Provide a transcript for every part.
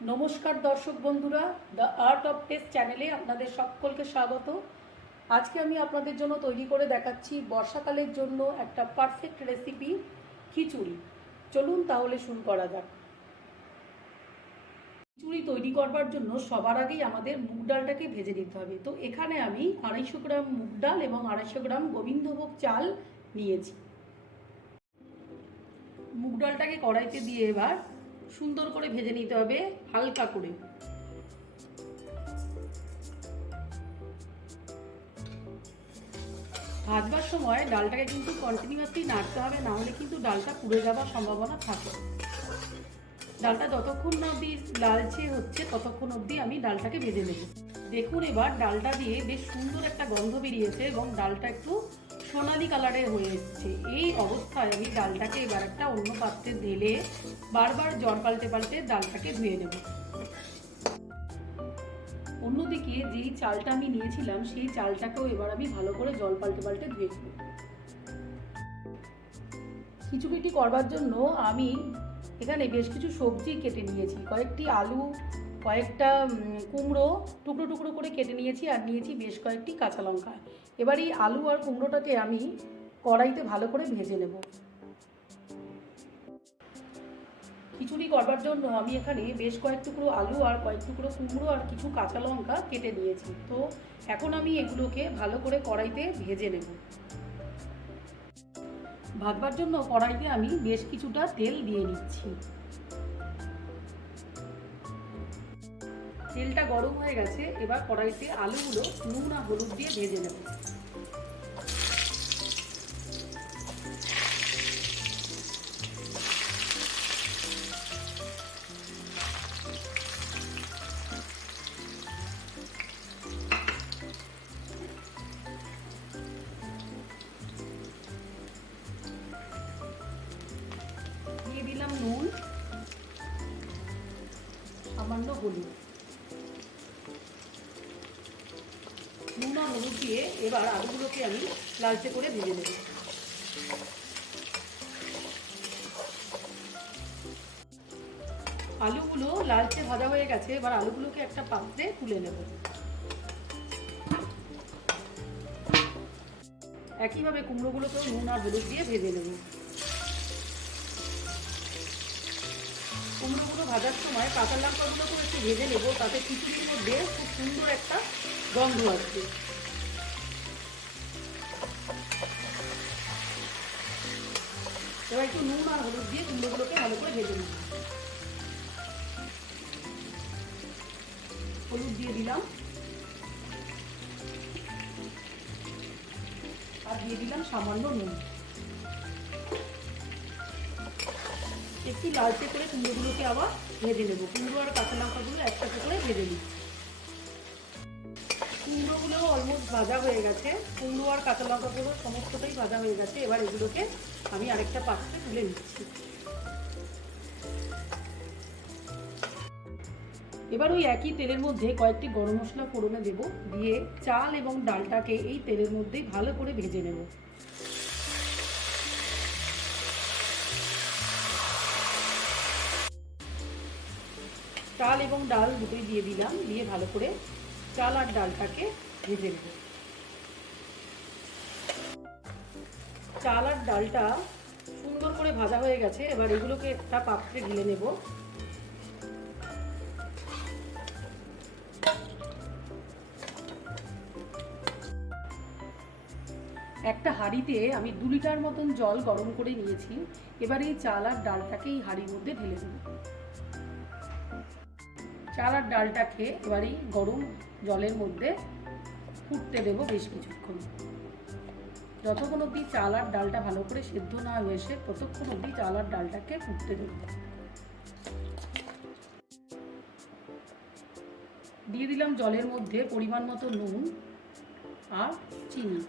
নমস্কার দর্শক বন্ধুরা, দ্য আর্ট অফ টেস্ট চ্যানেলে আপনাদের সকলকে স্বাগত। আজকে আমি আপনাদের জন্য তৈরি করে দেখাচ্ছি বর্ষাকালের জন্য একটা পারফেক্ট রেসিপি, খিচুড়ি। চলুন তাহলে শুরু করা যাক। খিচুড়ি তৈরি করবার জন্য সবার আগেই আমাদের মুগ ডালটাকে ভেজে নিতে হবে। তো এখানে আমি 250 গ্রাম মুগ ডাল এবং 250 গ্রাম গোবিন্দভোগ চাল নিয়েছি। মুগ ডালটাকে কড়াইতে দিয়ে এবার সুন্দর করে ভেজে নিতে হবে, হালকা করে। ভাজবার সময় ডালটাকে কিন্তু কন্টিনিউয়াসলি নাড়তে হবে, না হলে কিন্তু ডালটা পুড়ে যাওয়ার সম্ভাবনা থাকে। ডালটা যতক্ষণ না অবধি লালচে হচ্ছে ততক্ষণ অবধি আমি ডালটাকে ভেজে নেব। দেখুন এবার ডালটা দিয়ে বেশ সুন্দর একটা গন্ধ বেরিয়েছে এবং ডালটা একটু সোনালি কালারের হয়ে এসেছে। এই অবস্থায় আমি ডালটাকে এবার একটা অন্য পাত্রে ঢেলে বারবার জল পাল্টে পাল্টে ডালটাকে ধুয়ে নেব। অন্যদিকে যেই চালটা আমি নিয়েছিলাম সেই চালটাকেও এবার আমি ভালো করে জল পাল্টে পাল্টে ধুয়ে নেব। খিচুড়িটি করবার জন্য আমি এখানে বেশ কিছু সবজি কেটে নিয়েছি, কয়েকটি আলু, কয়েকটা কুমড়ো টুকরো টুকরো করে কেটে নিয়েছি, আর নিয়েছি বেশ কয়েকটি কাঁচা লঙ্কা। এবার এই আলু আর কুমড়োটাকে আমি কড়াইতে ভালো করে ভেজে নেব। খিচুড়ি করবার জন্য আমি এখানে বেশ কয়েক টুকরো আলু আর কয়েক টুকরো কুমড়ো আর কিছু কাঁচা লঙ্কা কেটে নিয়েছি। তো এখন আমি এগুলোকে ভালো করে কড়াইতে ভেজে নেব। ভাজবার জন্য কড়াইতে আমি বেশ কিছুটা তেল দিয়ে নিচ্ছি। তেলটা গরম হয়ে গেছে, এবার কড়াইতে আলুগুলো নুন আর হলুদ দিয়ে ভেজে নেব। দিয়ে দিলাম নুন, সামান্য হলুদ। নুন আর হলুদ দিয়ে এবার আলুগুলোকে আমি লালচে করে ভেজে নেব। আলুগুলো লালচে ভাজা হয়ে গেছে, এবার আলুগুলোকে একটা পাত্রে তুলে নেব। একইভাবে কুমড়োগুলোকেও নুন আর হলুদ দিয়ে ভেজে নেব। কুমড়োগুলো ভাজার সময় কাঁচা লঙ্কাগুলোকেও একটু ভেজে নেব, তাতে খিচুড়ির মধ্যে খুব সুন্দর একটা গন্ধ আসবে। এবার একটু নুন আর হলুদ দিয়ে কুমড়োগুলোকে ভালো করে ভেজে নেব। হলুদ দিয়ে দিলাম আর দিয়ে দিলাম সামান্য নুন। একটু লালচে করে কুমড়োগুলোকে আবার ভেজে নেব। কুমড়ো আর কাঁচা লঙ্কাগুলো একসাথে করে ভেজে নিই। কুমড়োগুলো অলমোস্ট ভাজা হয়ে গেছে, কুমড়ো আর কাঁচা লঙ্কাগুলো সমস্তটাই ভাজা হয়ে গেছে। এবার এগুলোকে আমি আরেকটা পাত্রে তুলে নিচ্ছি। এবার ওই একই তেলের মধ্যে কয়েকটি গরম মশলা ফোড়নে দেব, দিয়ে চাল এবং ডালটাকে এই তেলের মধ্যেই ভালো করে ভেজে নেব। চাল এবং ডাল দুটোই দিয়ে দিলাম, দিয়ে ভালো করে চাল আর ডালটাকে ভেজে নেব। চাল আর ডালটা সুন্দর করে ভাজা হয়ে গেছে, এবার এগুলোকে একটা পাত্রে ঢেলে নেব। একটা হাঁড়িতে আমি 2 লিটার মতন জল গরম করে নিয়েছি। এবার এই চাল আর ডালটাকে এই হাঁড়ির মধ্যে ঢেলে দেব। চাল আর ডালটাকে এবার এই গরম জলের মধ্যে ফুটতে দেবো বেশ কিছুক্ষণ। যতক্ষণ অবধি চাল আর ডালটা ভালো করে সেদ্ধ না হয়েছে ততক্ষণ অবধি চাল আর ডালটাকে ফুটতে দেব। দিয়ে দিলাম জলের মধ্যে পরিমাণ মতো নুন আর চিনি।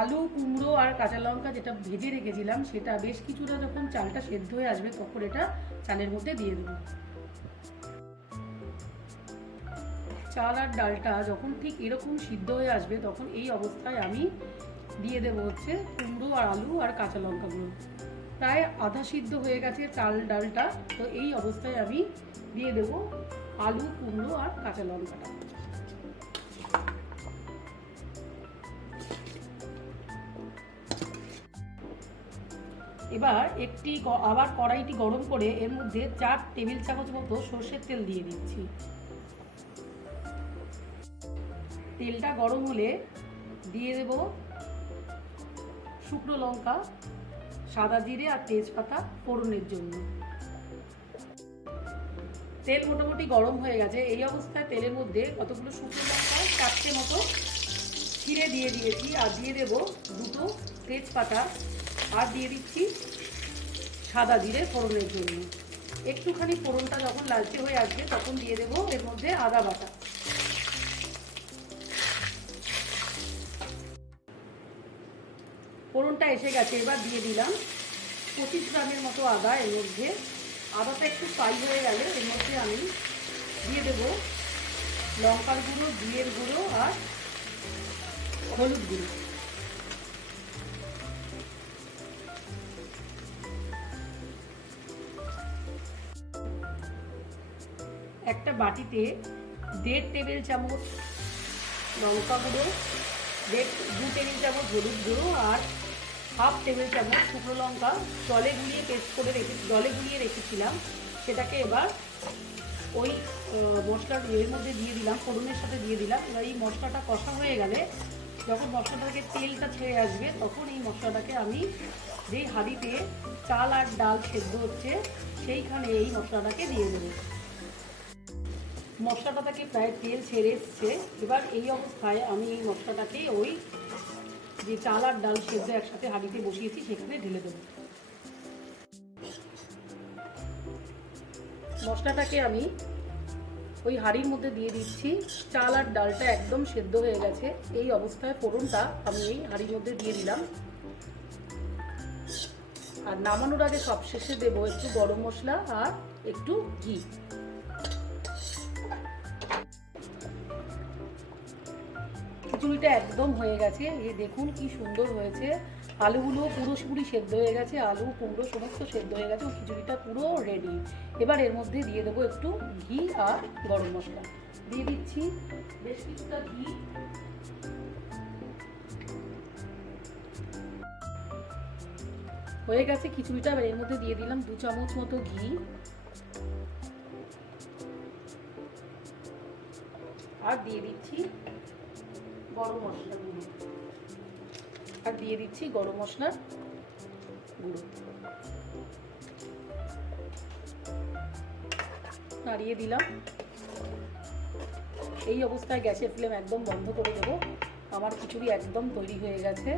আলু, কুমড়ো আর কাঁচা লঙ্কা যেটা ভেজে রেখেছিলাম সেটা বেশ কিছুটা যখন চালটা সেদ্ধ হয়ে আসবে তখন এটা চালের মধ্যে দিয়ে দেবো। চাল আর ডালটা যখন ঠিক এরকম সিদ্ধ হয়ে আসবে তখন এই অবস্থায় আমি দিয়ে দেবো হচ্ছে কুমড়ো আর আলু আর কাঁচা লঙ্কাগুলো। প্রায় আধা সিদ্ধ হয়ে গেছে চাল ডালটা, তো এই অবস্থায় আমি দিয়ে দেবো আলু, কুমড়ো আর কাঁচা লঙ্কাটা। এবার আবার কড়াইটি গরম করে এর মধ্যে 4 টেবিল চামচ মতো সর্ষের তেল দিয়ে দিচ্ছি। তেলটা গরম হলে দিয়ে দেব শুকনো লঙ্কা, সাদা জিরে আর তেজপাতা ফোড়নের জন্য। তেল মোটামুটি গরম হয়ে গেছে। এই অবস্থায় তেলের মধ্যে কতগুলো শুকনো লঙ্কা 4টে মতো ছিঁড়ে দিয়ে দিয়েছি, আর দিয়ে দেব 2টো তেজপাতা, আর দিয়ে দিচ্ছি সাদা জিরে ফোড়নের জন্য। একটুখানি ফোড়নটা যখন লালচে হয়ে আসবে তখন দিয়ে দেব এর মধ্যে আদা বাটা। ফোড়নটা এসে গেছে, এবার দিয়ে দিলাম 25 গ্রামের মতো আদা এর মধ্যে। আদাটা একটু ফ্রাই হয়ে গেলে এর মধ্যে আমি দিয়ে দেব লঙ্কার গুঁড়ো, জিরের গুঁড়ো আর হলুদ গুঁড়ো। একটা বাটিতে 1.5 টেবিল চামচ লঙ্কা গুঁড়ো, 2 টেবিল চামচ হলুদ গুঁড়ো আর 1/2 টেবিল চামচ শুকনো লঙ্কা জলে গুলিয়ে রেখেছিলাম, সেটাকে এবার ওই মশলার এর মধ্যে দিয়ে দিলাম, ফোড়নের সাথে দিয়ে দিলাম। এবার এই মশলাটা কষা হয়ে গেলে, যখন মশলা থেকে তেলটা ছেড়ে আসবে তখন এই মশলাটাকে আমি যেই হাঁড়িতে চাল আর ডাল সেদ্ধ হচ্ছে সেইখানে এই মশলাটাকে দিয়ে দেবো। মশলাটা থেকে প্রায় তেল ছেড়ে এসছে। এবার এই অবস্থায় আমি এই মশলাটাকে ওই যে চাল আর ডাল সেদ্ধ একসাথে হাঁড়িতে বসিয়েছি সেখানে ঢেলে দেবো। মশলাটাকে আমি ওই হাঁড়ির মধ্যে দিয়ে দিচ্ছি। চাল আর ডালটা একদম সেদ্ধ হয়ে গেছে। এই অবস্থায় ফোড়নটা আমি এই হাঁড়ির মধ্যে দিয়ে দিলাম। আর নামানোর আগে সবশেষে দেবো একটু গরম মশলা আর একটু ঘি। খিচুড়িটা একদম হয়ে গেছে, এই দেখুন কি সুন্দর হয়েছে। আলুগুলো পুরোপুরি সেদ্ধ হয়ে গেছে, আলু কুমড়ো সমস্ত সেদ্ধ হয়ে গেছে, খিচুড়িটা পুরো রেডি। এবার এর মধ্যে দিয়ে দেবো একটু ঘি আর গরম মশলা। দিয়ে দিচ্ছি বেশ কিছুটা ঘি। হয়ে গেছে খিচুড়িটা। এর মধ্যে দিয়ে দিলাম 2 চামচ মতো ঘি, আর দিয়ে দিচ্ছি গরম মশলা গুঁড়ো, আর দিয়ে দিচ্ছি গরম মশলার গুঁড়ো। নাড়িয়ে দিলাম। এই অবস্থায় গ্যাসের ফ্লেম একদম বন্ধ করে দেবো। আমার খিচুড়ি একদম তৈরি হয়ে গেছে।